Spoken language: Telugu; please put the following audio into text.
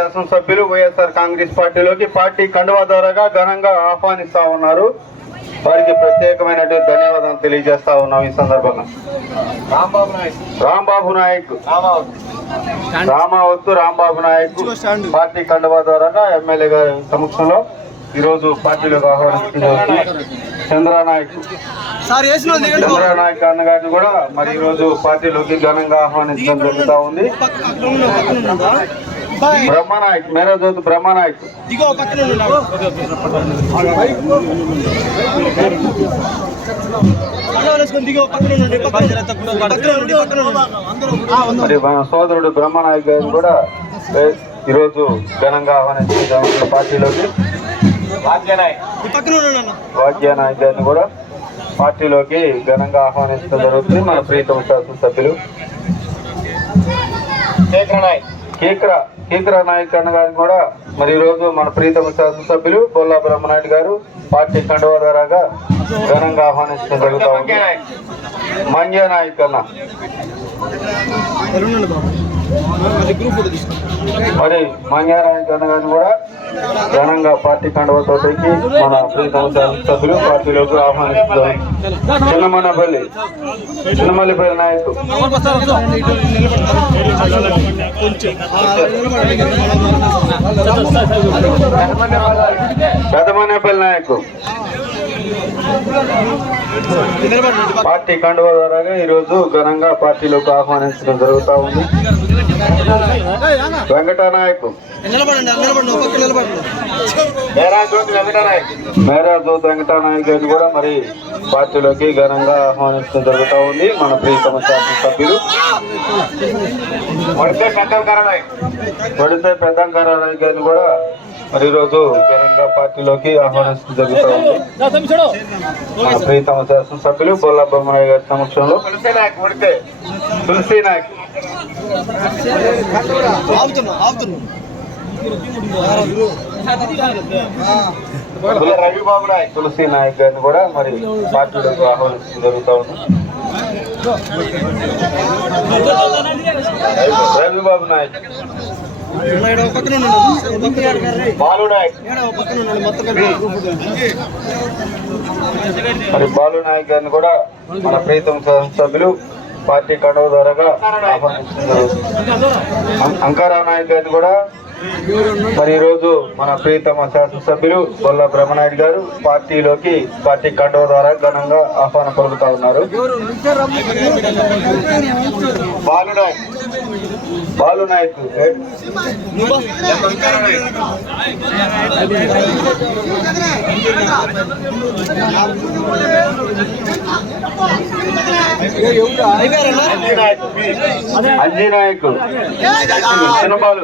శాసనసభ్యులు వైఎస్ఆర్ కాంగ్రెస్ పార్టీలోకి పార్టీ కండువా ద్వారాగా ఘనంగా ఆహ్వానిస్తా ఉన్నారు. వారికి ప్రత్యేకమైనటువంటి ధన్యవాదాలు తెలియజేస్తా ఉన్నాం. ఈ సందర్భంగా రాంబాబు నాయక్ రాంబాబు నాయక్ పార్టీ కండువా ద్వారాగా ఎమ్మెల్యే గారి సమక్షంలో ఈరోజు పార్టీలోకి ఆహ్వానిస్తున్నారు. చంద్రనాయక్ అన్నగారిని కూడా మరి ఈరోజు పార్టీలోకి ఘనంగా ఆహ్వానించడం జరుగుతూ ఉంది. బ్రహ్మనాయక్ మేరాజ్యోతి బ్రహ్మనాయక్ మరి మన సోదరుడు బ్రహ్మనాయక్ గారిని కూడా ఈరోజు ఘనంగా ఆహ్వానించడం పార్టీలోకి. వాద్యనాయక్ గారిని కూడా పార్టీలోకి ఘనంగా ఆహ్వానించడం జరుగుతుంది. మన ప్రీతమ శాసనసభ్యులు కీకరా నాయక్ అన్న గారిని కూడా మరి ఈరోజు మన ప్రీతమ శాసనసభ్యులు బొల్లా బ్రహ్మనాయుడు గారు పార్టీ కండువా ద్వారాగా ఘనంగా ఆహ్వానించడం జరుగుతూ ఉంది. మంజా నాయక్ అన్న మరి మంజా నాయక్ అన్న గారిని కూడా ఘనంగా పార్టీ కండువాతో పెట్టి మన ప్రీతమ శాసనసభ్యులు పార్టీలోకి ఆహ్వానిస్తున్నారు. చిన్నమల్లిపల్లి నాయకు పెదమనేపల్లి నాయకు పార్టీ కండువా ద్వారాగా ఈరోజు ఘనంగా పార్టీలోకి ఆహ్వానించడం జరుగుతూ ఉంది. వెంకటనాయక్ మేరాజ్యోతి వెంకటనాయక్ గారిని కూడా మరి పార్టీలోకి ఘనంగా ఆహ్వానించడం జరుగుతూ ఉంది. మన ప్రీతమ శాసనసభ్యులు పడితే పెద్దంకారాయక్ గారిని కూడా మరి ఈరోజు ఘనంగా పార్టీలోకి ఆహ్వానించడం జరుగుతూ ఉంది. మన ప్రీతమ శాసనసభ్యులు బొల్లా బ్రహ్మనాయుడు గారి సమక్షంలో తులసి నాయక్ రవిబాబు నాయక్ తులసి నాయక్ గారిని కూడా మరి పార్టీలోకి ఆహ్వానించడం జరుగుతూ ఉంది. రవిబాబు నాయక్ బాలు నాయక్ మరి బాలు నాయక్ గారిని కూడా మన ప్రీతమ సభ్యులు పార్టీ కండువా ద్వారాగా ఆహ్వానించడం జరుగుతుంది. అంకారావు నాయక్ గారిని కూడా మరి ఈరోజు మన ప్రీతమ శాసనసభ్యులు బొల్లా బ్రహ్మనాయుడు గారు పార్టీలోకి పార్టీ కండువా ద్వారా ఘనంగా ఆహ్వానం పలుకుతా ఉన్నారు. బాలు నాయక్ అంజీ నాయక్ చిన్నబాలు